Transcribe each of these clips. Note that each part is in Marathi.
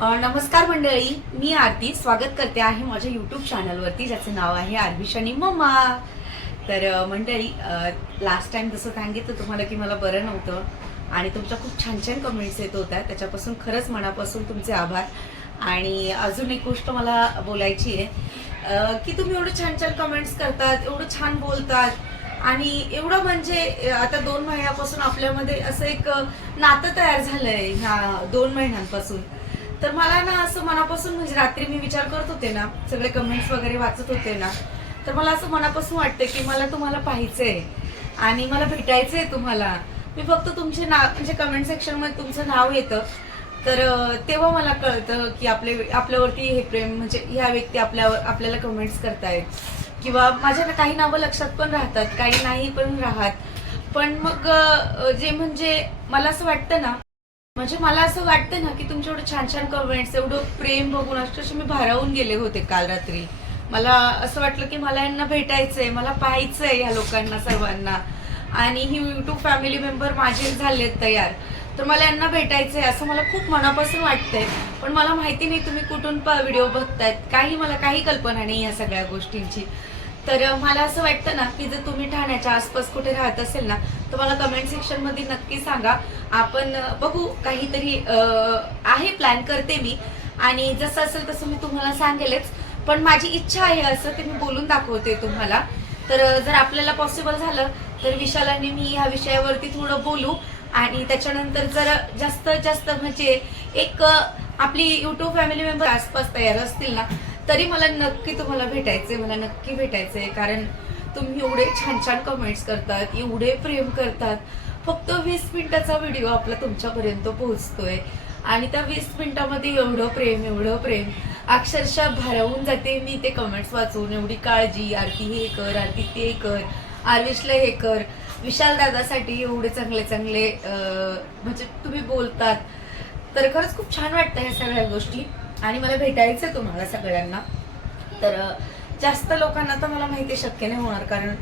नमस्कार मंडळी मी आरती. स्वागत करते आहे माझ्या यूट्यूब चॅनलवरती ज्याचं नाव आहे आरविश आणि मम्मा तर मंडळी लास्ट टाइम जसं सांगितलं तुम्हाला की मला बरं नव्हतं आणि तुमच्या खूप छान छान कमेंट्स येत होत्या. त्याच्यापासून खरंच मनापासून तुमचे आभार. आणि अजून एक गोष्ट मला बोलायची आहे की तुम्ही एवढं छान छान कमेंट्स करतात एवढं छान बोलतात आणि एवढं म्हणजे आता दोन महिन्यापासून आपल्यामध्ये असं एक नातं तयार झालंय ह्या दोन महिन्यांपासून. तर मला ना असं मनापासून म्हणजे रात्री मी विचार करत होते ना सगळे कमेंट्स वगैरे वाचत होते ना तर मला असं मनापासून वाटतं की मला तुम्हाला पाहायचंय आणि मला भेटायचंय तुम्हाला. मी फक्त तुमचे नाव म्हणजे कमेंट सेक्शनमध्ये तुमचं नाव येतं. तर तेव्हा मला कळतं की आपले आपल्यावरती हे प्रेम म्हणजे ह्या व्यक्ती आपल्यावर आपल्याला कमेंट्स करतायत. किंवा माझ्या काही नावं लक्षात पण राहतात काही नाही पण राहत. पण मग जे म्हणजे मला असं वाटतं ना म्हणजे मला असं वाटतं ना की तुमचे एवढे छान छान कमेंट्स एवढं प्रेम बघून अक्षरशः मी भारावून गेले होते काल रात्री. मला असं वाटलं की मला यांना भेटायचंय मला पाहायचंय या लोकांना सर्वांना. आणि ही युट्यूब फॅमिली मेंबर माझे झालेत तयार. तर मला यांना भेटायचंय असं मला खूप मनापासून वाटतंय. पण मला माहिती नाही तुम्ही कुठून व्हिडिओ बघतायत. काही मला काही कल्पना नाही या सगळ्या गोष्टींची. तर मला असं वाटतं ना की जर तुम्ही ठाण्याच्या आसपास कुठे राहत असेल ना तर मला कमेंट सेक्शनमध्ये नक्की सांगा. आपण बघू काहीतरी आहे प्लॅन करते मी. आणि जसं असेल तसं मी तुम्हाला सांगेलच. पण माझी इच्छा आहे असं ते मी बोलून दाखवते तुम्हाला. तर जर आपल्याला पॉसिबल झालं तर विशालाने मी ह्या विषयावरती थोडं बोलू. आणि त्याच्यानंतर जर जास्त जास्त म्हणजे एक आपली युट्यूब फॅमिली मेंबर आसपास तयार असतील ना तरी मला नक्की तुम्हाला भेटायचंय मला नक्की भेटायचंय. कारण तुम्ही एवढे छान छान कमेंट्स करतात एवढे प्रेम करतात. फक्त वीस मिनिटाचा व्हिडिओ आपला तुमच्यापर्यंत पोहोचतोय. आणि त्या वीस मिनिटामध्ये एवढं प्रेम एवढं प्रेम. अक्षरशः भारावून जाते मी ते कमेंट्स वाचून. एवढी काळजी आरती हे कर आरती ते कर आरविशला हे कर. विशाल दादासाठी एवढे चांगले चांगले म्हणजे तुम्ही बोलतात. तर खरंच खूप छान वाटतं ह्या सगळ्या गोष्टी. आणि मला भेटायचं तुम्हाला सगळ्यांना. तर जास्त लोकांना तर मला माहिती शक्य नाही होणार कारण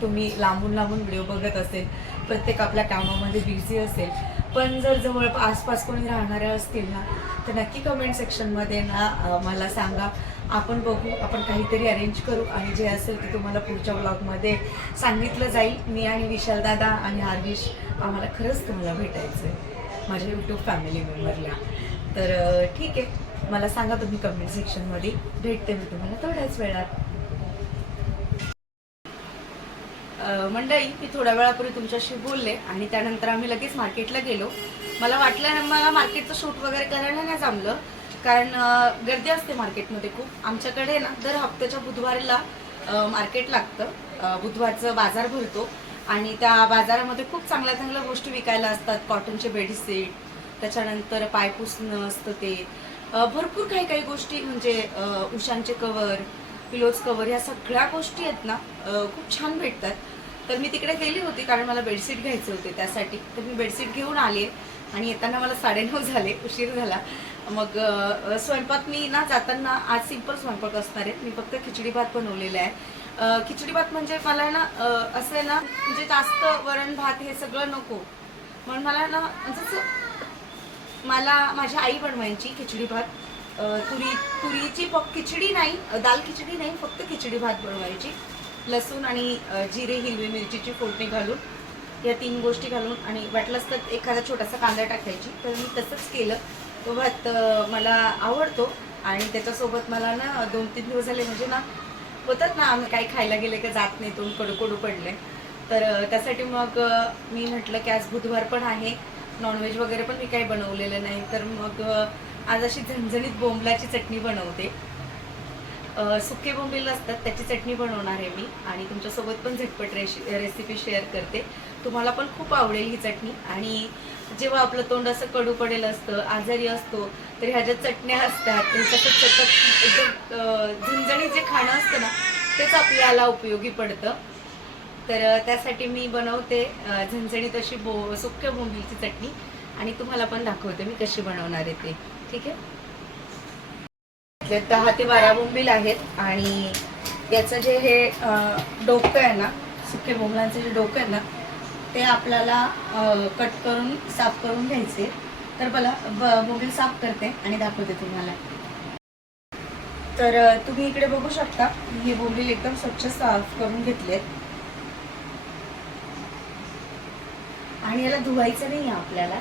तुम्ही लांबून लांबून व्हिडिओ बघत असेल प्रत्येक आपल्या कामामध्ये बिझी असेल. पण जर जवळ आसपास कोणी राहणाऱ्या असतील ना तर नक्की कमेंट सेक्शनमध्ये ना मला सांगा. आपण बघू आपण काहीतरी अरेंज करू. आणि जे असेल ते तुम्हाला पुढच्या ब्लॉगमध्ये सांगितलं जाईल. मी आणि विशाल दादा आणि आरविश आम्हाला खरंच तुम्हाला भेटायचं आहे माझ्या यूट्यूब फॅमिली मेंबरला तर ठीक आहे. मला सांगा तुम्ही कमेंट सेक्शनमध्ये भेटते मी तुम्हाला थोड्याच वेळात. मंडळी मी थोड्या वेळापूर्वी तुमच्याशी बोलले आणि त्यानंतर आम्ही लगेच मार्केटला गेलो. मला वाटलं मला मार्केटचं शूट वगैरे करायला नाही जमलं कारण गर्दी असते मार्केटमध्ये खूप. आमच्याकडे ना दर हप्त्याच्या बुधवारला मार्केट लागतं. बुधवारचं बाजार भरतो आणि त्या बाजारामध्ये खूप चांगल्या चांगल्या गोष्टी विकायला असतात. कॉटनचे बेडशीट त्याच्यानंतर पायपुसणं असतं ते. भरपूर काही काही गोष्टी म्हणजे उशांचे कवर पिलोज कवर ह्या सगळ्या गोष्टी आहेत ना खूप छान भेटतात. तर मी तिकडे गेली होती कारण मला बेडशीट घ्यायचे होते त्यासाठी. तर मी बेडशीट घेऊन आले आणि येताना मला साडेनऊ झाले उशीर झाला. मग स्वयंपाक मी ना जाताना आज सिंपल स्वयंपाक असणार आहे. मी फक्त खिचडी भात बनवलेला आहे. खिचडी भात म्हणजे मला ना असं आहे ना म्हणजे जास्त वरण भात हे सगळं नको. म्हणून मला ना जसं मला माझी आई बनवायची खिचडी भात. तुरी तुरीची फक्त खिचडी नाही दाल खिचडी नाही फक्त खिचडी भात बनवायची. लसूण आणि जिरे हिरवी मिरचीची फोडणी घालून या तीन गोष्टी घालून आणि वाटलंच तर एखादा छोटासा कांदा टाकायची. तर मी तसंच केलं. तो भात मला आवडतो आणि त्याच्यासोबत मला ना दोन तीन दिवस झाले म्हणजे ना होतात ना आम्ही काही खायला गेले का जात नाही तोंड कडू कडू पडले. तर त्यासाठी मग मी म्हटलं की आज बुधवार पण आहे. नॉनव्हेज वगैरे पण मी काही बनवलेलं नाही. तर मग आज अशी झणझणीत बोंबलाची चटणी बनवते. सुके बोंबील असतात त्याची चटणी बनवणार आहे मी आणि तुमच्यासोबत पण झटपट रेशि रेसिपी शेअर करते. तुम्हाला पण खूप आवडेल ही चटणी आणि जेव्हा आपलं तोंड असं कडू पडेल असतं आजारी असतो तर ह्या ज्या चटण्या असतात त्याच्यात सतत एकदम झणझणीत जे खाणं असतं ना तेच आपल्याला उपयोगी पडतं. तर त्यासाठी मी बनवते झणझणीत अशी बो सुक्या बोंबीलची चटणी आणि तुम्हाला पण दाखवते मी कशी बनवणार आहे ते. ठीक आहे? दहा ते बारा बोंबील आहेत आणि याचं जे हे डोकं आहे ना सुके बोंबलांचं जे डोकं आहे ना ते आपल्याला कट करून साफ करून घ्यायचे. तर मला बोंबील साफ करते आणि दाखवते तुम्हाला. तर तुम्ही इकडे बघू शकता हे बोंबील एकदम स्वच्छ साफ करून घेतलेत. आणि याला धुवायचं नाही आहे आपल्याला.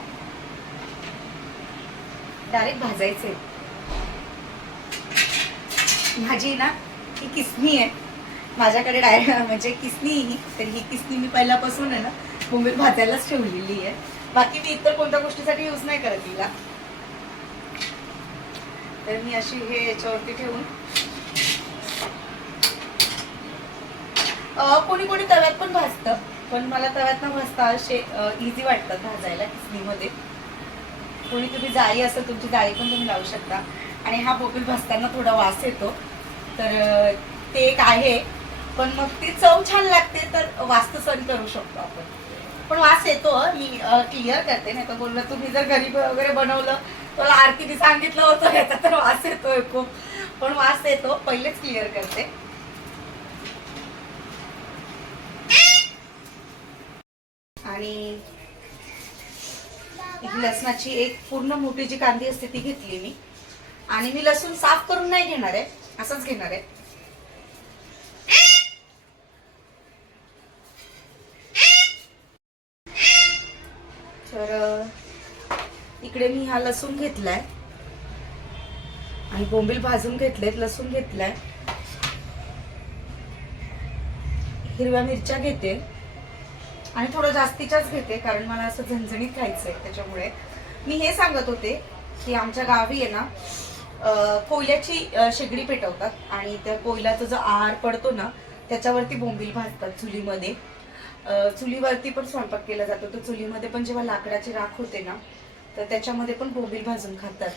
डायरेक्ट भाजायचे माझी ना ही किसनी आहे. माझ्याकडे डायरेक्ट म्हणजे किसनी ही. तर ही किसनी मी पहिल्यापासून आहे ना कोंबीर भाजायलाच ठेवलेली आहे. बाकी मी इतर कोणत्या गोष्टीसाठी यूज नाही करत तिला तर मी अशी हे याच्यावरती ठेवून. कोणी कोणी तव्यात पण भाजतं. पण मला तव्यात ना मस्त असे इझी वाटतात भाजायला किसनीमध्ये कोणी तुम्ही जाळी असेल तुमची जाळी पण तुम्ही लावू शकता. आणि हा बोबील भाजताना थोडा वास येतो. तर ते एक आहे. पण मग ती चव छान लागते तर वास तर सण करू शकतो आपण. पण वास येतो मी क्लिअर करते. नाही तर बोललं तुम्ही जर घरी वगैरे बनवलं तुला आरतीने सांगितलं होतं याचा तर वास येतोय खूप. पण वास येतो पहिलेच क्लिअर करते. आणि एक लसणाची एक पूर्ण मोठी जी कांदी असते ती घेतली मी. आणि मी लसूण साफ करून नाही घेणार आहे असंच घेणार आहे. तर इकडे मी हा लसूण घेतलाय. आणि बोंबील भाजून घेतलेत लसूण घेतलाय. हिरव्या मिरच्या घेते. आणि थोडं जास्तीच्याच घेते कारण मला असं झणझणीत खायचंय त्याच्यामुळे. मी हे सांगत होते की आमच्या गावी आहे ना कोयल्याची शेगडी पेटवतात आणि त्या कोयल्याचा जो आहार पडतो ना त्याच्यावरती बोंबील भाजतात चुलीमध्ये. चुलीवरती पण स्वयंपाक केला जातो. तर चुलीमध्ये पण जेव्हा लाकडाची राख होते ना तर त्याच्यामध्ये पण बोंबील भाजून खातात.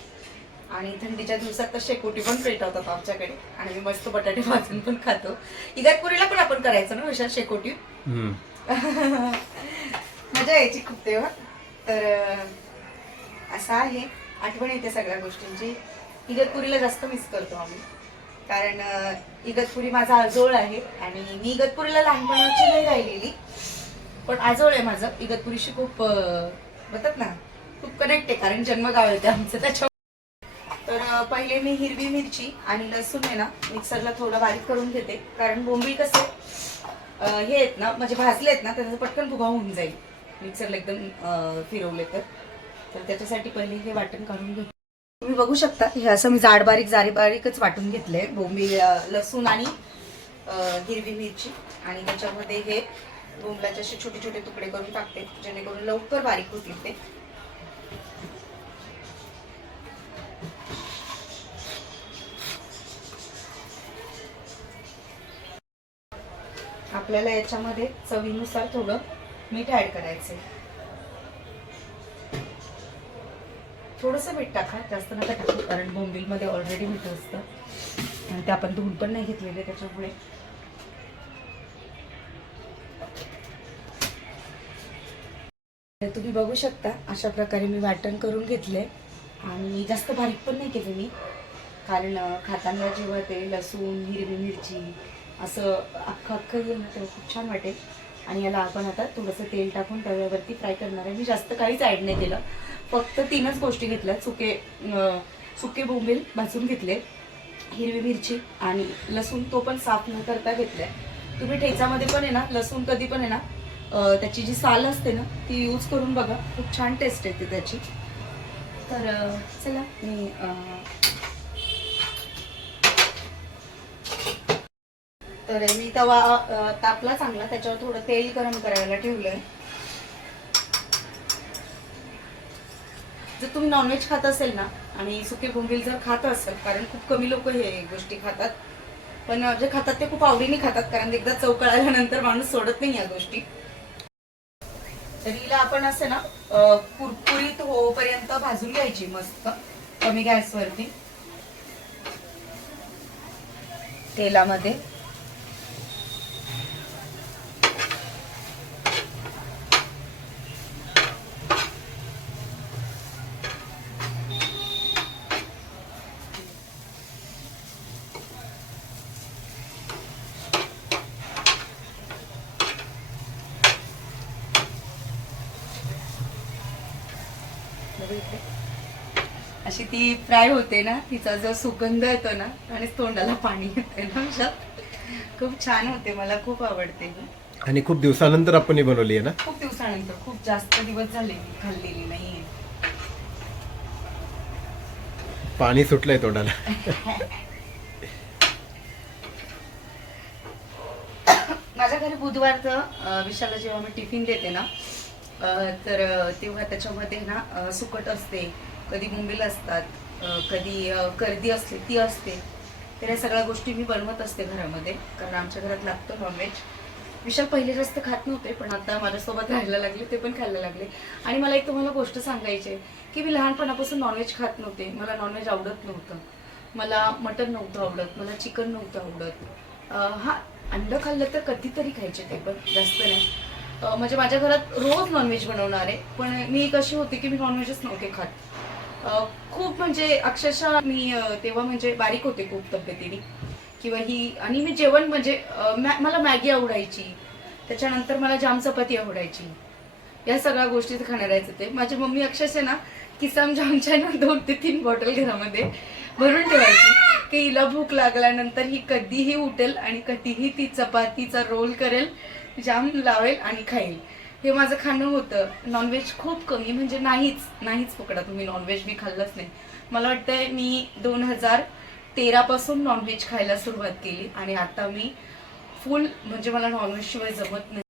आणि थंडीच्या दिवसात तर शेकोटी पण पेटवतात आमच्याकडे. आणि मस्त बटाटे भाजून पण खातो. इगतपुरीला पण आपण करायचं ना विशाल शेकोटी? मजा यायची खूप तेव्हा. तर असं आहे. आठवण येते सगळ्या गोष्टींची. इगतपुरीला जास्त मिस करतो आम्ही. कारण इगतपुरी माझा आजोळ आहे आणि मी इगतपुरीला लहानपणाची नाही राहिलेली. पण आजोळ आहे माझं. इगतपुरीशी खूप अं, ना खूप कनेक्ट आहे. कारण जन्मगाव आहे आमचं. त्याच्या तर पहिले मी हिरवी मिरची आणि लसूण आहे ना मिक्सरला थोडं बारीक करून घेते. कारण बोंबी कसं हे आहेत ना म्हणजे भाजले आहेत ना त्याचा पटकन फुगा होऊन जाईल. मिक्सरला एकदम फिरवले तर. तर त्याच्यासाठी पहिले हे वाटण काढून घेऊ. तुम्ही बघू शकता हे असं मी जाड बारीक जारी बारीकच वाटून घेतलंय. बोंबी लसूण आणि हिरवी मिरची. आणि त्याच्यामध्ये हे बोंबलाचे असे छोटे छोटे तुकडे करून टाकते जेणेकरून लवकर बारीक होतील ते. आपल्याला याच्यामध्ये चवीनुसार थोडं मीठ ऍड करायचंय. थोडस मीठ टाका जास्त नका टाकू कारण बोंबीलमध्ये ऑलरेडी मीठ असतं. आणि ते आपण धुवून पण नाही घेतलेले त्याच्यामुळे. तुम्ही बघू शकता अशा प्रकारे मी वाटण करून घेतले आणि जास्त बारीक पण नाही केले मी. कारण खाताना जेव्हा ते लसूण हिरवी मिरची असं अख्खं अख्खं येईल ना तेव्हा खूप छान वाटेल. आणि याला आपण आता थोडंसं तेल टाकून तव्यावरती फ्राय करणार आहे. मी जास्त काहीच ॲड नाही केलं. फक्त तीनच गोष्टी घेतल्या सुके सुके बोंबील भाजून घेतले हिरवी मिरची आणि लसूण तो पण साफ न करता घेतलाय. तुम्ही ठेचामध्ये पण आहे ना लसूण कधी पण आहे ना त्याची जी साल असते ना ती यूज करून बघा. खूप छान टेस्ट येते त्याची. तर चला मी तर मी तवा तापला चांगला त्याच्यावर थोडं तेल गरम करायला ठेवलंय. जर तुम्ही नॉनव्हेज खात असेल ना आणि सुके बोंबील जर खात असेल कारण खूप कमी लोक हे गोष्टी खातात पण जे खातात ते खूप आवडीने खातात कारण एकदा चव कळाल्यानंतर माणूस सोडत नाही या गोष्टी. तर हिला आपण असं ना कुरकुरीत होईपर्यंत भाजून घ्यायची मस्त कमी गॅसवरती. तेलामध्ये. इकडे. अशी ती फ्राय होते ना तिचा जो सुगंध येतो ना आणि तोंडाला पाणी येते ना खूप छान होते मला खूप आवडते ही. आणि खूप दिवसानंतर आपण ही बनवली आहे ना? खूप दिवसानंतर खूप जास्त दिवस झाले खाल्लेली नाहीये. पाणी सुटलंय तोंडाला. माझ्या घरी बुधवारचं विशाला जेव्हा मी टिफिन देते ना तर तेव्हा त्याच्यामध्ये ना सुकट असते कधी मुंबईल असतात कधी गर्दी कर्दी असते ती असते. तर या सगळ्या गोष्टी मी बनवत असते घरामध्ये कारण आमच्या घरात लागतं नॉनव्हेज विशाल पहिले जास्त खात नव्हते पण आता माझ्यासोबत राहायला लागले ते पण खायला लागले. आणि मला एक तुम्हाला गोष्ट सांगायची आहे की मी लहानपणापासून नॉनव्हेज खात नव्हते. मला नॉनव्हेज आवडत नव्हतं. मला मटन नव्हतं आवडत मला चिकन नव्हतं आवडत. हां हा अंड खाल्लं तर कधीतरी खायचे ते पण जास्त नाही. म्हणजे माझ्या घरात रोज नॉनव्हेज बनवणार आहे. पण मी कशी होती की मी नॉनव्हेजच नव्हते खात. खूप म्हणजे अक्षरशः मी तेव्हा म्हणजे बारीक होते खूप तब्येतीने. किंवा ही आणि मी जेवण म्हणजे मला मॅगी आवडायची. त्याच्यानंतर मला जाम चपाती आवडायची. या सगळ्या गोष्टी खाणार ते. माझी मम्मी अक्षरशः ना किसाम जामच्या ना दोन ते तीन बॉटल घरामध्ये भरून ठेवायची. की हिला भूक लागल्यानंतर ही कधीही उठेल आणि कधीही ती चपातीचा रोल करेल. जाम लावेल आणि खाईल. हे माझं खाणं होतं. नॉनव्हेज खूप कमी म्हणजे नाहीच नाहीच पकडा तुम्ही नॉनव्हेज मी खाल्लंच नाही. मला वाटतंय मी दोन हजार तेरापासून नॉनव्हेज खायला सुरुवात केली आणि आता मी फुल म्हणजे मला नॉनव्हेज शिवाय जमत नाही.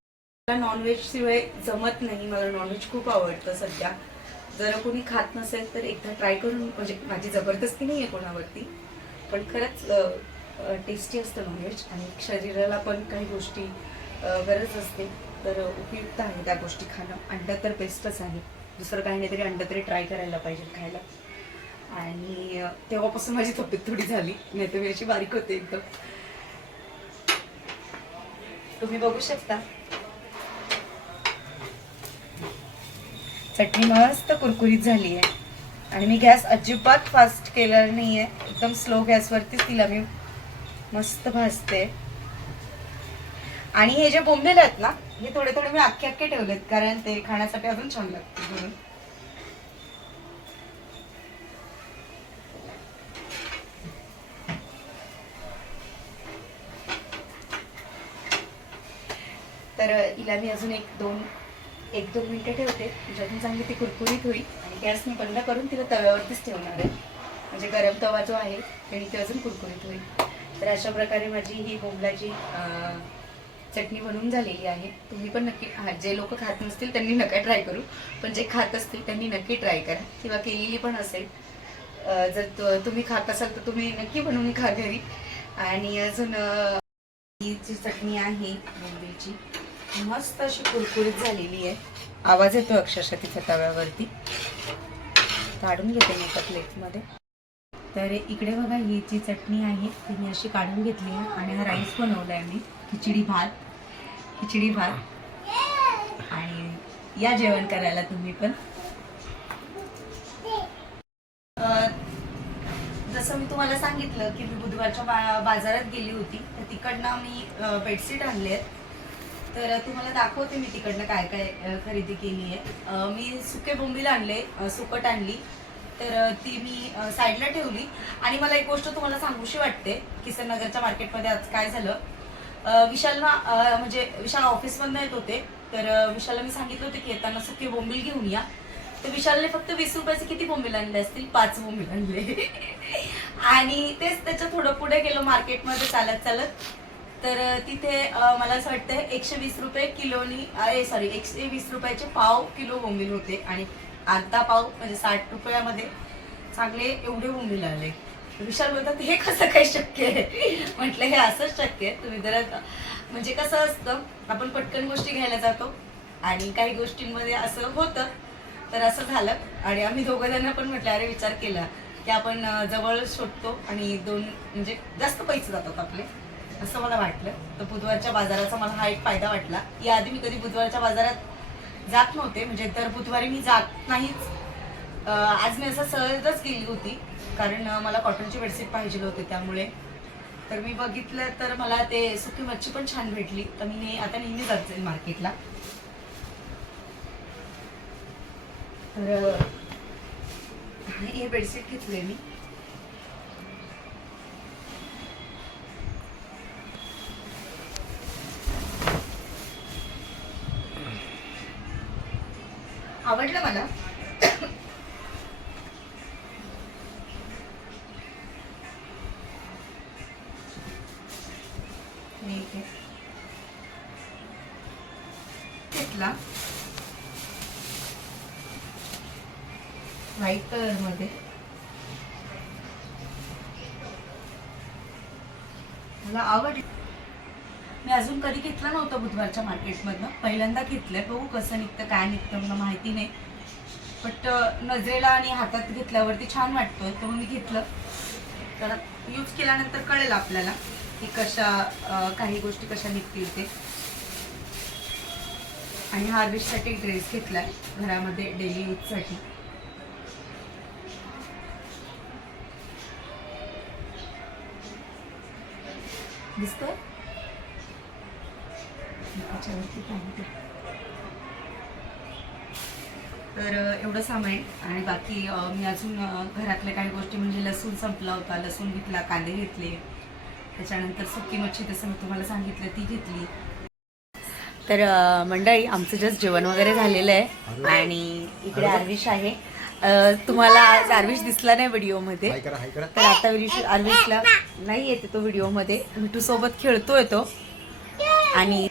मला नॉनव्हेज शिवाय जमत नाही. मला नॉनव्हेज खूप आवडतं सध्या. जर कोणी खात नसेल तर एकदा ट्राय करून म्हणजे माझी जबरदस्ती नाही आहे कोणावरती. पण खरंच टेस्टी असतं नॉनव्हेज आणि शरीराला पण काही गोष्टी गरज असते तर उपयुक्त आहे त्या गोष्टी खाणं. अंडं तर बेस्टच आहे. दुसरं काही नाही तरी अंडं तरी ट्राय करायला पाहिजे खायला. आणि तेव्हापासून माझी तब्येत थोडी झाली. नाही तर मी अशी बारीक होते एकदम. तुम्ही बघू शकता. चटणी मस्त कुरकुरीत झाली आहे. आणि मी गॅस अजिबात फास्ट केलेला नाही आहे एकदम स्लो गॅसवरतीच तिला मी मस्त भाजते. आणि हे जे बोंबलेले आहेत ना हे थोडे थोडे मी अख्खे अख्खे ठेवलेत कारण ते खाण्यासाठी अजून छान लागते म्हणून. तर हिला मी अजून एक दोन एक दोन मिनटं ठेवते. ज्यातून चांगली ती कुरकुरीत होईल. आणि गॅस मी बंद करून तिला तव्यावरतीच ठेवणार आहे. म्हणजे गरम तवा जो आहे आणि ती अजून कुरकुरीत होईल. तर अशा प्रकारे माझी ही बोंबलाची अं, चटणी बनवून झालेली आहे. तुम्ही पण नक्की जे लोक खात नसतील त्यांनी नका ट्राय करू. पण जे खात असतील त्यांनी नक्की ट्राय करा. किंवा केलेली पण असेल. जर तुम्ही खात असाल तर तुम्ही नक्की बनवून खा घरी. आणि अजून ही जी चटणी आहे बोंबीची मस्त अशी कुरकुरीत झालेली आहे. आवाज येतो अक्षरशः तिच्या तव्यावरती. काढून घेते मी एका प्लेटमध्ये तर इकडे बघा ही जी चटणी आहे ती मी अशी काढून घेतली आहे आणि हा राईस बनवला आहे मी खिचडी भात. खिचडी भात. आणि या जेवण करायला तुम्ही पण. जसं मी तुम्हाला सांगितलं की मी बुधवारच्या बा बाजारात गेली होती तर तिकडनं मी बेडशीट आणले आहेत. तर तुम्हाला दाखवते मी तिकडनं काय काय खरेदी केली आहे. मी सुके बोंबील आणले सुकट आणली. तर ती मी साईडला ठेवली. आणि मला एक गोष्ट तुम्हाला सांगूशी वाटते किसन नगरच्या मार्केटमध्ये आज काय झालं? विशालना म्हणजे विशाल ऑफिसमधनं येत होते. तर विशालला मी सांगितलं होतं की येताना सुके बोंबील घेऊन या. तर विशालने फक्त वीस रुपयाचे किती बोंबील आणले असतील? पाच बोंबील आणले. आणि तेच त्याच्या थोडं पुढे गेलो मार्केटमध्ये चालत चालत. तर तिथे मला असं वाटतं एकशे वीस रुपये किलोनी सॉरी एकशे वीस रुपयाचे पाव किलो बोंबील होते. आणि अर्धा पाव म्हणजे साठ रुपयामध्ये चांगले एवढे होऊन मिळाले विशाल बोलतात हे कसं काय शक्य आहे? म्हटलं हे असंच शक्य आहे. तुम्ही जरा म्हणजे कसं असतं आपण पटकन गोष्टी घ्यायला जातो आणि काही गोष्टींमध्ये असं होतं तर असं झालं. आणि आम्ही दोघं जण पण म्हटलं अरे विचार केला की आपण जवळ शोधतो आणि दोन म्हणजे जास्त पैसे जातात आपले. असं मला वाटलं. तर बुधवारच्या बाजाराचा मला हा एक फायदा वाटला. याआधी मी कधी बुधवारच्या बाजारात जात नव्हते. म्हणजे दर बुधवारी मी जात नाहीच. आज मी असं सहजच गेली होती. कारण मला कॉटनची बेडशीट पाहिजे होते त्यामुळे. तर मी बघितलं तर मला ते सुकी मच्छी पण छान भेटली. तर मी आता नेहमी जाते मार्केटला. तर हे बेडशीट घेतले मी. आवडलं मला. अजून कधी घेतलं नव्हतं बुधवारच्या मार्केटमधनं. पहिल्यांदा घेतलंय बघू कसं निघतं काय निघतं मला माहिती नाही. बट नजरेला आणि हातात घेतल्यावरती छान वाटतोय तर मी घेतलं. तर यूज केल्यानंतर कळेल आपल्याला की कशा काही गोष्टी कशा निघतील ते. आणि हार्वेस्टसाठी ड्रेस घेतलाय घरामध्ये डेली यूजसाठी. दिसतोय? तर एवढं सामान आणि बाकी मी अजून घरातल्या काही गोष्टी म्हणजे लसूण संपला होता. लसूण घेतला कांदे घेतले. त्याच्यानंतर सुकी मच्छी जसं मी तुम्हाला सांगितलं ती घेतली. तर मंडळी आमचं जस्ट जेवण वगैरे झालेलं आहे. आणि इकडे आर्विश आहे. तुम्हाला आज आर्विश दिसला नाही व्हिडिओमध्ये. तर आता विश- आर्विशला नाही येते तो व्हिडिओमध्ये. मिठू सोबत खेळतोय तो. आणि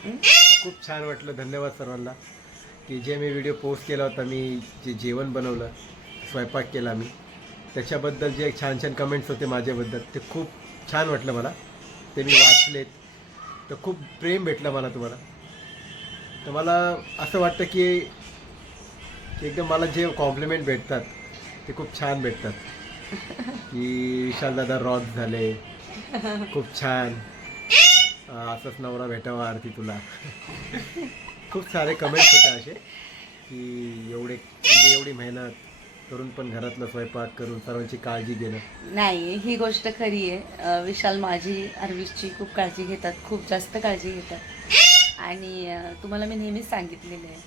खूप छान वाटलं. धन्यवाद सर्वांना की जे मी व्हिडिओ पोस्ट केला होता मी जे जेवण बनवलं स्वयंपाक केला मी त्याच्याबद्दल जे छान छान कमेंट्स होते माझ्याबद्दल ते खूप छान वाटलं मला. ते मी वाचलेत. तर खूप प्रेम भेटलं मला तुम्हाला. तर मला असं वाटतं की एकदम मला जे कॉम्प्लिमेंट भेटतात ते खूप छान भेटतात. की विशाल दादा रॉक झाले. खूप छान. असंच नवरा भेटावा आरती तुला. खूप सारे कमेंट्स होते असे की एवढे म्हणजे एवढी मेहनत करून पण घरातलं स्वयंपाक करून सर्वांची काळजी घेणं. नाही ही गोष्ट खरी आहे. विशाल माझी अरविशची खूप काळजी घेतात खूप जास्त काळजी घेतात. आणि तुम्हाला मी नेहमीच सांगितलेलं आहे.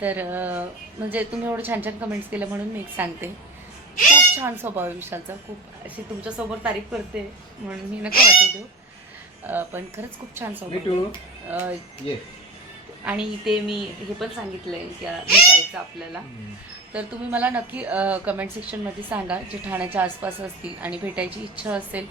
तर म्हणजे तुम्ही एवढं छान छान कमेंट्स केलं म्हणून मी एक सांगते. खूप छान स्वभाव आहे विशालचा खूप अशी तुमच्यासोबत तारीफ करते म्हणून मी नको वाटू देऊ. पण खरंच खूप छान ये आणि ते मी हे पण सांगितलंय त्या भेटायचं आपल्याला. तर तुम्ही मला नक्की कमेंट सेक्शनमध्ये सांगा जे ठाण्याच्या आसपास असतील आणि भेटायची इच्छा असेल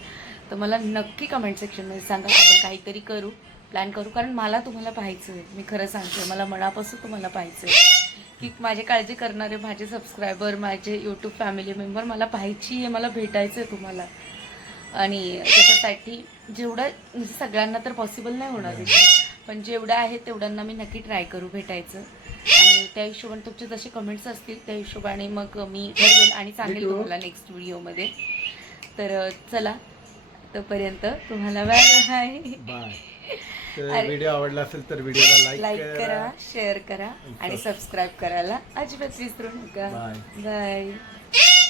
तर मला नक्की कमेंट सेक्शनमध्ये सांगा. आपण काहीतरी करू प्लॅन करू. कारण मला तुम्हाला पाहायचं आहे मी खरं सांगते मला मनापासून तुम्हाला पाहायचं आहे की माझी काळजी करणारे माझे सबस्क्रायबर माझे यूट्यूब फॅमिली मेंबर मला पाहायची आहे मला भेटायचं आहे तुम्हाला. आणि त्याच्यासाठी जेवढं म्हणजे सगळ्यांना तर पॉसिबल नाही होणार पण जेवढं आहे तेवढ्यांना मी नक्की ट्राय करू भेटायचं. आणि त्या हिशोबाने तुमचे जसे कमेंट्स असतील त्या हिशोबाने मग मी ठरवेल आणि सांगेल. तुम्हाला नेक्स्ट व्हिडिओमध्ये तर चला. तोपर्यंत तुम्हाला बाय बाय. व्हिडिओ आवडला असेल तर व्हिडिओला लाईक करा. शेअर करा आणि सबस्क्राईब करायला अजिबात विसरू नका. बाय